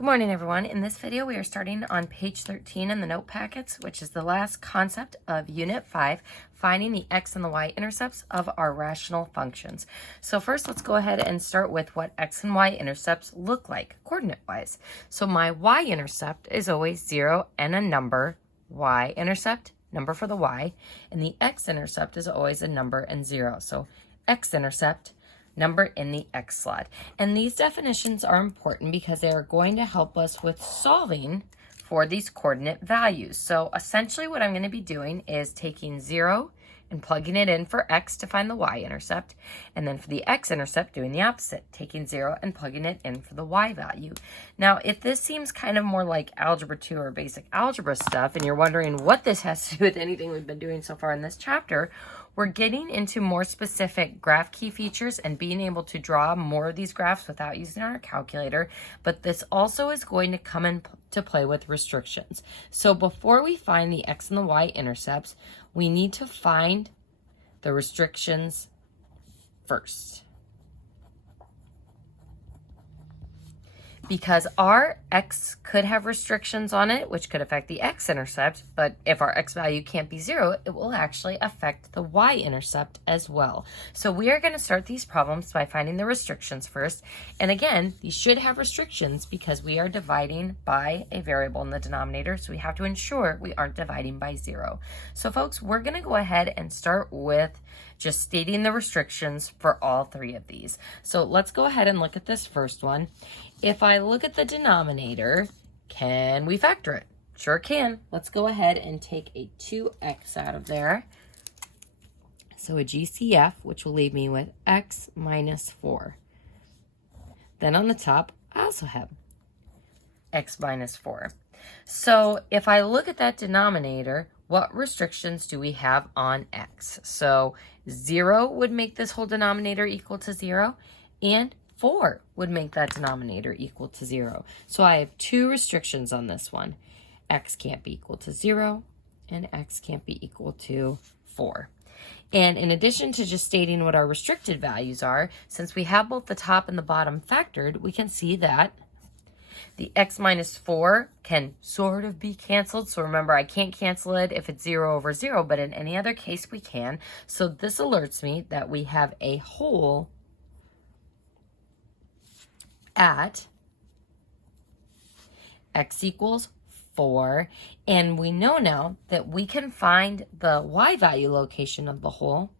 Good morning, everyone. In this video, we are starting on page 13 in the note packets, which is the last concept of Unit 5, finding the x and the y intercepts of our rational functions. So first, let's go ahead and start with what x and y intercepts look like, coordinate-wise. So my y-intercept is always 0 and a number, y-intercept, number for the y, and the x-intercept is always a number and 0. So x-intercept, number in the x slot. And these definitions are important because they are going to help us with solving for these coordinate values. So essentially what I'm going to be doing is taking 0 and plugging it in for x to find the y-intercept, and then for the x-intercept doing the opposite, taking 0 and plugging it in for the y value. Now, if this seems kind of more like Algebra 2 or basic algebra stuff, and you're wondering what this has to do with anything we've been doing so far in this chapter, we're getting into more specific graph key features and being able to draw more of these graphs without using our calculator, but this also is going to come into play with restrictions. So before we find the x and the y intercepts, we need to find the restrictions first. Because our x could have restrictions on it, which could affect the x-intercept, but if our x value can't be 0, it will actually affect the y-intercept as well. So we are going to start these problems by finding the restrictions first. And again, these should have restrictions because we are dividing by a variable in the denominator, so we have to ensure we aren't dividing by 0. So folks, we're going to go ahead and start with just stating the restrictions for all three of these. So let's go ahead and look at this first one. If I look at the denominator, can we factor it? Sure can. Let's go ahead and take a 2x out of there. So a GCF, which will leave me with x minus 4. Then on the top, I also have x minus 4. So if I look at that denominator, what restrictions do we have on x? So 0 would make this whole denominator equal to 0, and 4 would make that denominator equal to 0. So I have two restrictions on this one. X can't be equal to 0, and x can't be equal to 4. And in addition to just stating what our restricted values are, since we have both the top and the bottom factored, we can see that the x minus 4 can sort of be canceled. So remember, I can't cancel it if it's 0 over 0, but in any other case we can. So this alerts me that we have a whole at x equals 4. And we know now that we can find the y value location of the whole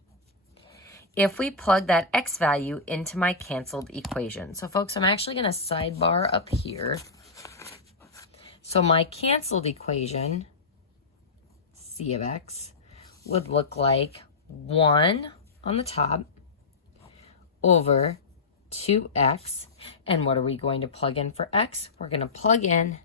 if we plug that x value into my canceled equation. So folks, I'm actually going to sidebar up here. So my canceled equation, c of x, would look like 1 on the top over 2x. And what are we going to plug in for x? We're going to plug in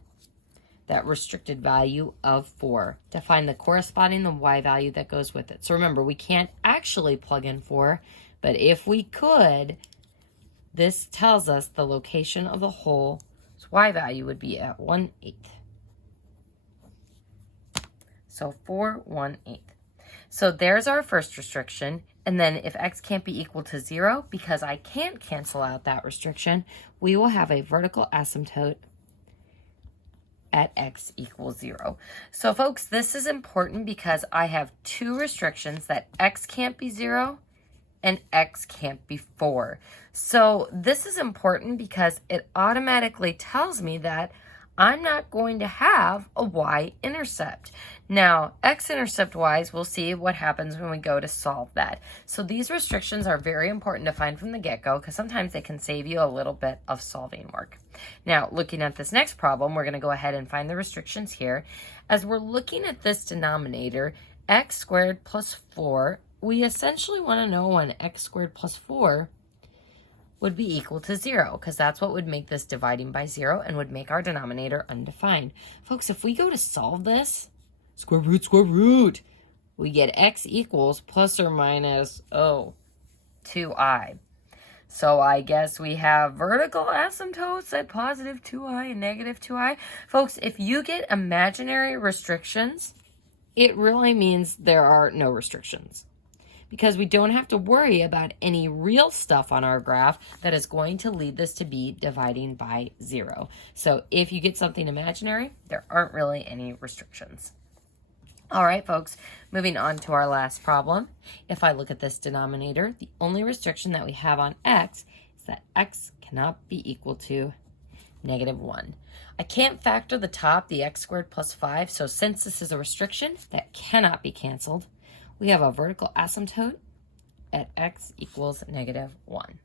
that restricted value of 4 to find the corresponding y value that goes with it. So remember, we can't actually plug in 4, but if we could, this tells us the location of the whole y value would be at 1/8. So 4 1/8. So there's our first restriction. And then if x can't be equal to 0, because I can't cancel out that restriction, we will have a vertical asymptote at x equals 0. So folks, this is important because I have two restrictions that x can't be 0 and x can't be 4. So this is important because it automatically tells me that I'm not going to have a y-intercept. Now, x-intercept-wise, we'll see what happens when we go to solve that. So these restrictions are very important to find from the get-go because sometimes they can save you a little bit of solving work. Now, looking at this next problem, we're going to go ahead and find the restrictions here. As we're looking at this denominator, x squared plus 4, we essentially want to know when x squared plus 4 would be equal to 0, because that's what would make this dividing by 0 and would make our denominator undefined. Folks, if we go to solve this, square root, we get x equals plus or minus 2i. So I guess we have vertical asymptotes at positive 2i and negative 2i. Folks, if you get imaginary restrictions, it really means there are no restrictions. because we don't have to worry about any real stuff on our graph that is going to lead this to be dividing by 0. So if you get something imaginary, there aren't really any restrictions. All right, folks, moving on to our last problem. If I look at this denominator, the only restriction that we have on x is that x cannot be equal to -1. I can't factor the top, the x squared plus 5, so since this is a restriction that cannot be canceled, we have a vertical asymptote at x equals -1.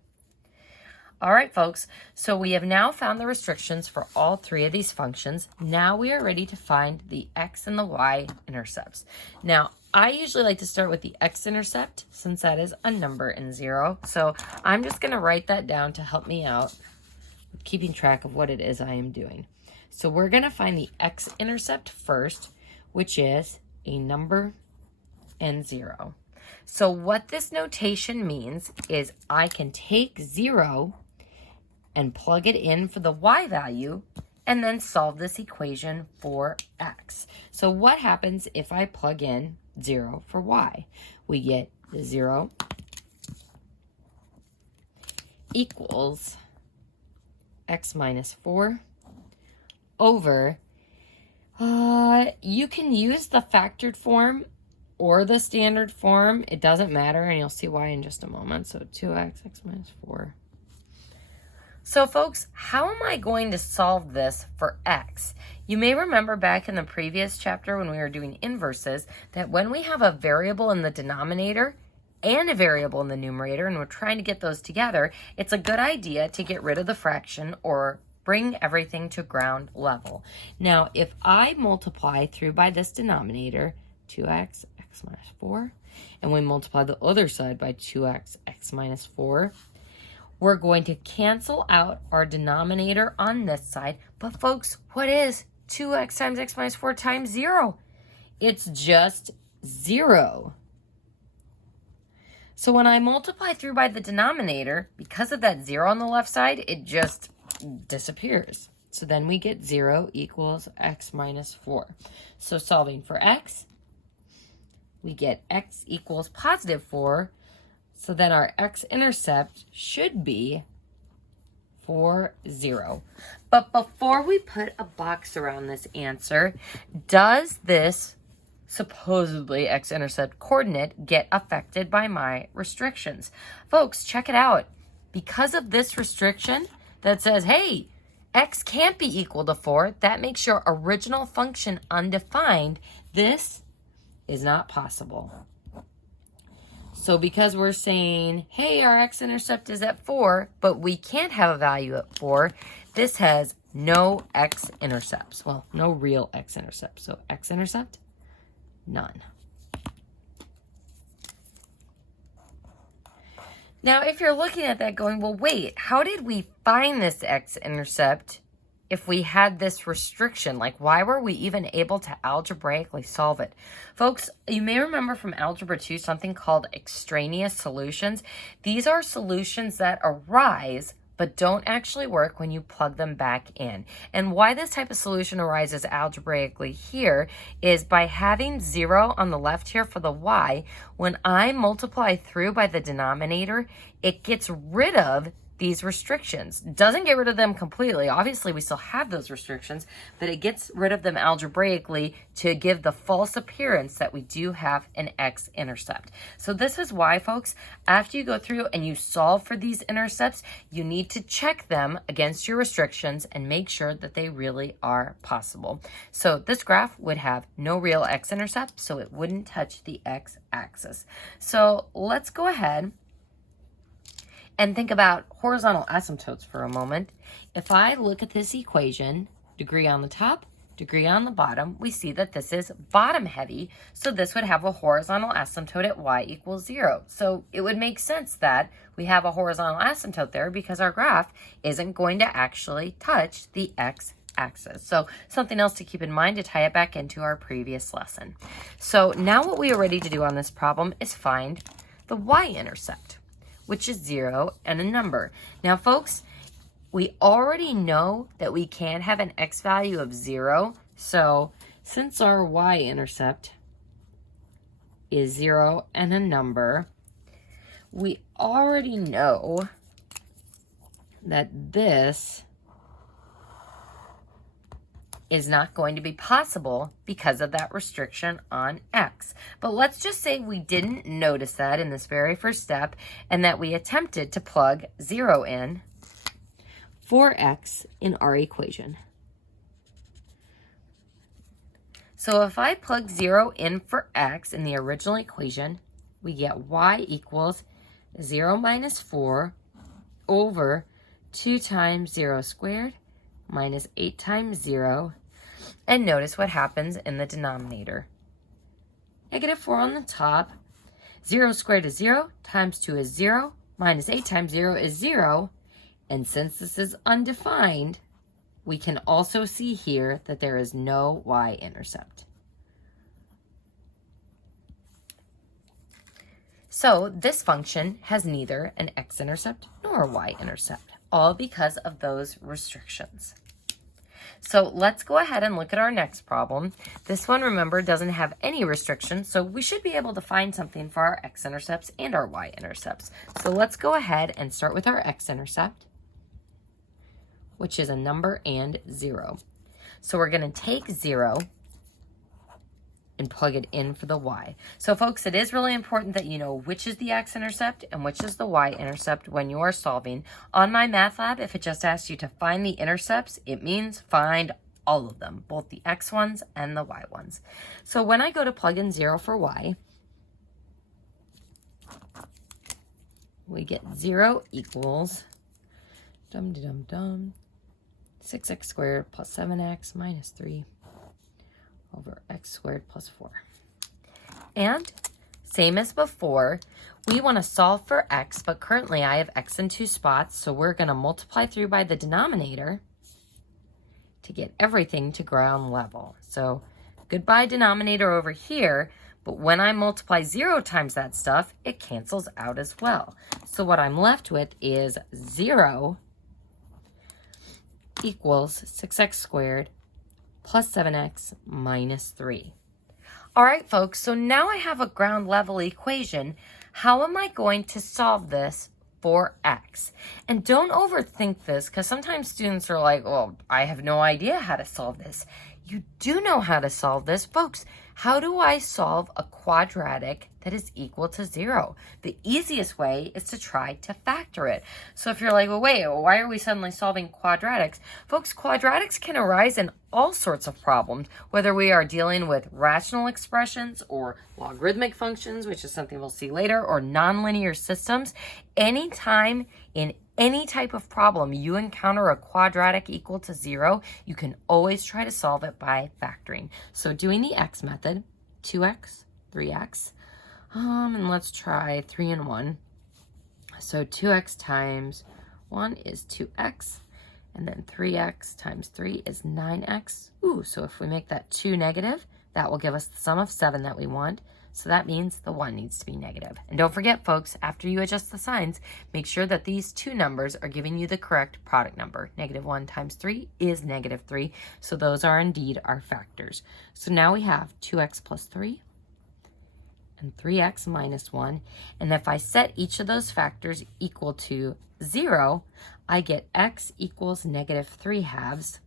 All right, folks, so we have now found the restrictions for all 3 of these functions. Now we are ready to find the x and the y intercepts. Now, I usually like to start with the x-intercept since that is a number in 0. So I'm just going to write that down to help me out with keeping track of what it is I am doing. So we're going to find the x-intercept first, which is a number and 0. So what this notation means is I can take 0 and plug it in for the y value and then solve this equation for x. So what happens if I plug in 0 for y? We get 0 equals x minus 4 over, you can use the factored form or the standard form. It doesn't matter, and you'll see why in just a moment. So 2x, x minus 4. So folks, how am I going to solve this for x? You may remember back in the previous chapter when we were doing inverses that when we have a variable in the denominator and a variable in the numerator and we're trying to get those together, it's a good idea to get rid of the fraction or bring everything to ground level. Now, if I multiply through by this denominator, 2x, x minus 4, and we multiply the other side by 2x, x minus 4, we're going to cancel out our denominator on this side. But folks, what is 2x times x minus 4 times 0? It's just 0. So when I multiply through by the denominator, because of that 0 on the left side, it just disappears. So then we get 0 equals x minus 4. So solving for x, we get x equals positive 4. So then our x-intercept should be 4, 0. But before we put a box around this answer, does this supposedly x-intercept coordinate get affected by my restrictions? Folks, check it out. Because of this restriction that says, hey, x can't be equal to 4, that makes your original function undefined. This is not possible. So because we're saying, hey, our x-intercept is at 4, but we can't have a value at 4, this has no x-intercepts. Well, no real x-intercepts. So x-intercept, none. Now, if you're looking at that going, well, wait, how did we find this x-intercept if we had this restriction? Like, why were we even able to algebraically solve it? Folks, you may remember from Algebra 2 something called extraneous solutions. These are solutions that arise but don't actually work when you plug them back in. And why this type of solution arises algebraically here is by having 0 on the left here for the y. When I multiply through by the denominator, it gets rid of these restrictions. Doesn't get rid of them completely. Obviously, we still have those restrictions, but it gets rid of them algebraically to give the false appearance that we do have an x-intercept. So this is why, folks, after you go through and you solve for these intercepts, you need to check them against your restrictions and make sure that they really are possible. So this graph would have no real x-intercept, so it wouldn't touch the x-axis. So let's go ahead and think about horizontal asymptotes for a moment. If I look at this equation, degree on the top, degree on the bottom, we see that this is bottom heavy, so this would have a horizontal asymptote at y equals 0. So it would make sense that we have a horizontal asymptote there because our graph isn't going to actually touch the x-axis. So something else to keep in mind to tie it back into our previous lesson. So now what we are ready to do on this problem is find the y-intercept, which is 0 and a number. Now, folks, we already know that we can have an x value of 0. So since our y-intercept is 0 and a number, we already know that this is not going to be possible because of that restriction on x. But let's just say we didn't notice that in this very first step and that we attempted to plug 0 in for x in our equation. So if I plug 0 in for x in the original equation, we get y equals 0 minus 4 over 2 times 0 squared minus 8 times 0. And notice what happens in the denominator. Negative 4 on the top. 0 squared is 0, times 2 is 0, minus 8 times 0 is 0. And since this is undefined, we can also see here that there is no y-intercept. So this function has neither an x-intercept nor a y-intercept, all because of those restrictions. So let's go ahead and look at our next problem. This one, remember, doesn't have any restrictions, so we should be able to find something for our x-intercepts and our y-intercepts. So let's go ahead and start with our x-intercept, which is a number and 0. So we're going to take 0 and plug it in for the y. So folks, it is really important that you know which is the x-intercept and which is the y-intercept when you are solving. On my math lab, if it just asks you to find the intercepts, it means find all of them, both the x ones and the y ones. So when I go to plug in 0 for y, we get 0 equals 6x squared plus 7x minus 3 over x squared plus 4. And same as before, we want to solve for x, but currently I have x in 2 spots, so we're going to multiply through by the denominator to get everything to ground level. So goodbye denominator over here, but when I multiply 0 times that stuff, it cancels out as well. So what I'm left with is 0 equals 6x squared plus 7x minus 3. All right, folks, so now I have a ground level equation. How am I going to solve this for x? And don't overthink this, because sometimes students are like, well, I have no idea how to solve this. You do know how to solve this, folks. How do I solve a quadratic that is equal to 0? The easiest way is to try to factor it. So if you're like, well, wait, why are we suddenly solving quadratics? Folks, quadratics can arise in all sorts of problems, whether we are dealing with rational expressions or logarithmic functions, which is something we'll see later, or nonlinear systems. Anytime in any type of problem you encounter a quadratic equal to 0, you can always try to solve it by factoring. So doing the x method, 2x, 3x, and let's try 3 and 1. So 2x times 1 is 2x, and then 3x times 3 is 9x. Ooh, so if we make that 2 negative, that will give us the sum of 7 that we want. So that means the 1 needs to be negative. And don't forget, folks, after you adjust the signs, make sure that these two numbers are giving you the correct product number. -1 times 3 is -3. So those are indeed our factors. So now we have 2x plus 3 and 3x minus 1. And if I set each of those factors equal to 0, I get x equals -3 halves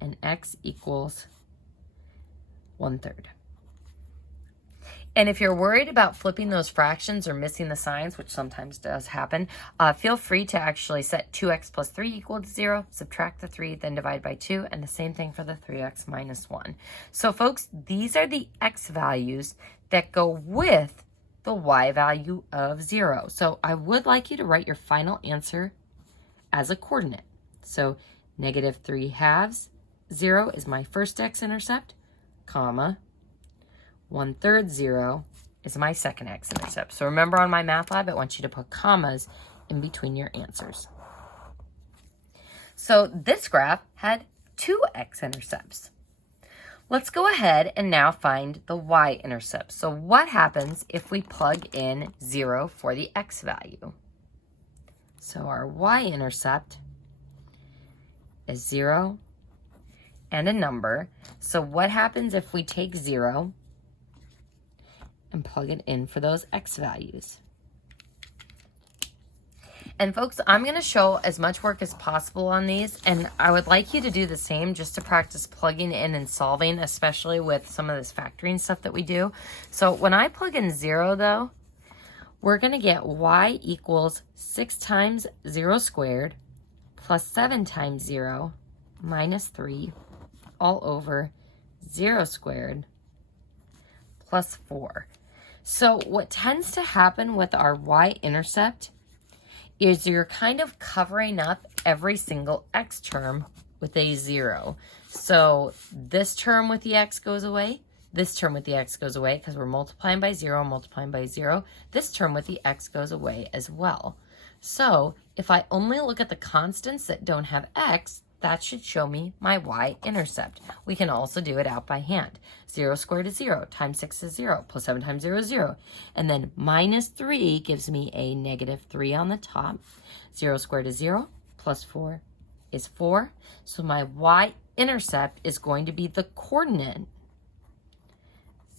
and x equals 1/3. And if you're worried about flipping those fractions or missing the signs, which sometimes does happen, feel free to actually set 2x plus 3 equal to 0, subtract the 3, then divide by 2, and the same thing for the 3x minus 1. So folks, these are the x values that go with the y value of 0. So I would like you to write your final answer as a coordinate. So -3 halves, 0 is my first x-intercept, comma, 1/3 0 is my second x-intercept. So remember, on my math lab, I want you to put commas in between your answers. So this graph had 2 x-intercepts. Let's go ahead and now find the y-intercept. So what happens if we plug in 0 for the x value? So our y-intercept is 0 and a number. So what happens if we take 0 and plug it in for those x values? And folks, I'm going to show as much work as possible on these, and I would like you to do the same just to practice plugging in and solving, especially with some of this factoring stuff that we do. So when I plug in 0 though, we're going to get y equals 6 times 0 squared plus 7 times 0 minus 3 all over 0 squared plus 4. So what tends to happen with our y-intercept is you're kind of covering up every single x term with a 0. So this term with the x goes away. This term with the x goes away because we're multiplying by 0, multiplying by 0. This term with the x goes away as well. So if I only look at the constants that don't have x, that should show me my y-intercept. We can also do it out by hand. 0 squared is 0, times 6 is 0, plus 7 times 0 is 0. And then minus 3 gives me a negative 3 on the top. 0 squared is 0, plus 4 is 4. So my y-intercept is going to be the coordinate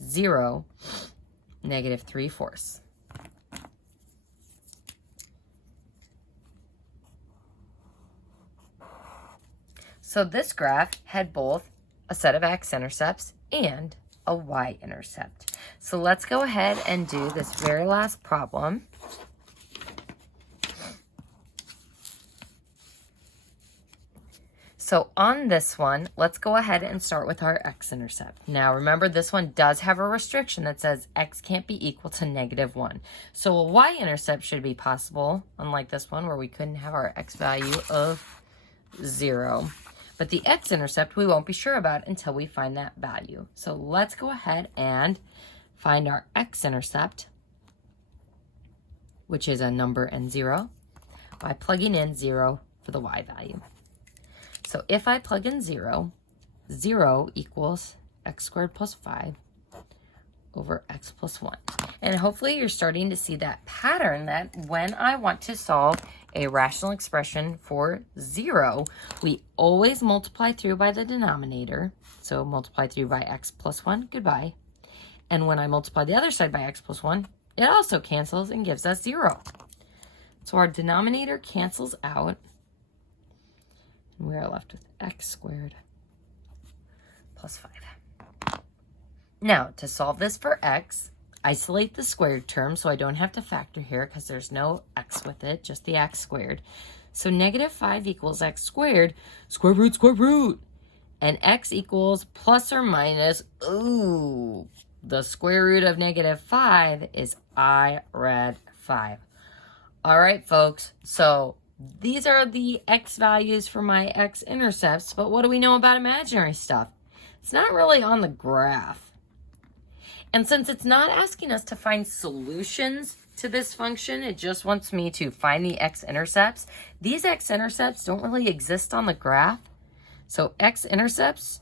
0, negative 3/4. So this graph had both a set of x-intercepts and a y-intercept. So let's go ahead and do this very last problem. So on this one, let's go ahead and start with our x-intercept. Now remember, this one does have a restriction that says x can't be equal to -1. So a y-intercept should be possible, unlike this one where we couldn't have our x value of 0. But the x-intercept we won't be sure about until we find that value. So let's go ahead and find our x-intercept, which is a number and 0, by plugging in 0 for the y value. So if I plug in 0, 0 equals x squared plus 5 over x plus 1. And hopefully you're starting to see that pattern that when I want to solve a rational expression for 0, we always multiply through by the denominator. So multiply through by x plus 1, goodbye. And when I multiply the other side by x plus 1, it also cancels and gives us 0. So our denominator cancels out, and we are left with x squared plus 5. Now, to solve this for x, isolate the squared term so I don't have to factor here because there's no x with it, just the x squared. So negative 5 equals x squared, square root. And x equals plus or minus, ooh, the square root of negative 5 is I read 5. All right, folks, so these are the x values for my x-intercepts, but what do we know about imaginary stuff? It's not really on the graph. And since it's not asking us to find solutions to this function, it just wants me to find the x-intercepts. These x-intercepts don't really exist on the graph. So x-intercepts,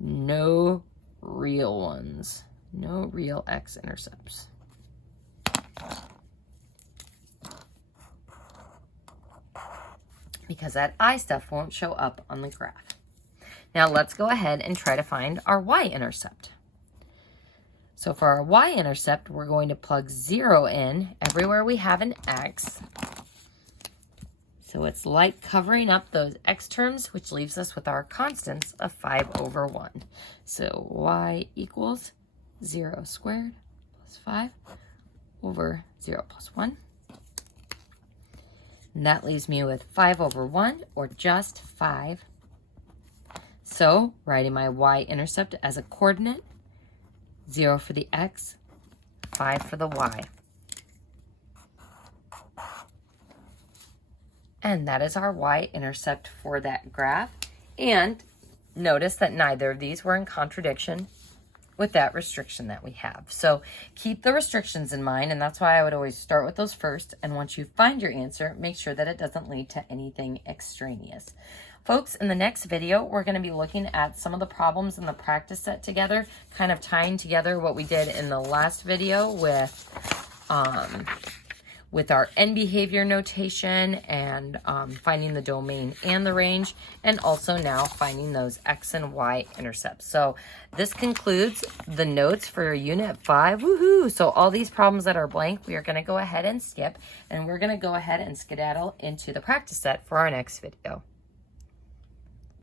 no real ones. No real x-intercepts. Because that I stuff won't show up on the graph. Now let's go ahead and try to find our y-intercept. So for our y-intercept, we're going to plug 0 in everywhere we have an x. So it's like covering up those x terms, which leaves us with our constants of 5 over 1. So y equals 0 squared plus 5 over 0 plus 1. And that leaves me with 5 over 1, or just 5. So writing my y-intercept as a coordinate, 0 for the x, 5 for the y. And that is our y-intercept for that graph. And notice that neither of these were in contradiction with that restriction that we have. So keep the restrictions in mind, and that's why I would always start with those first. And once you find your answer, make sure that it doesn't lead to anything extraneous. Folks, in the next video, we're going to be looking at some of the problems in the practice set together, kind of tying together what we did in the last video with our end behavior notation and finding the domain and the range, and also now finding those x and y intercepts. So this concludes the notes for Unit 5. Woohoo! So all these problems that are blank, we are going to go ahead and skip, and we're going to go ahead and skedaddle into the practice set for our next video.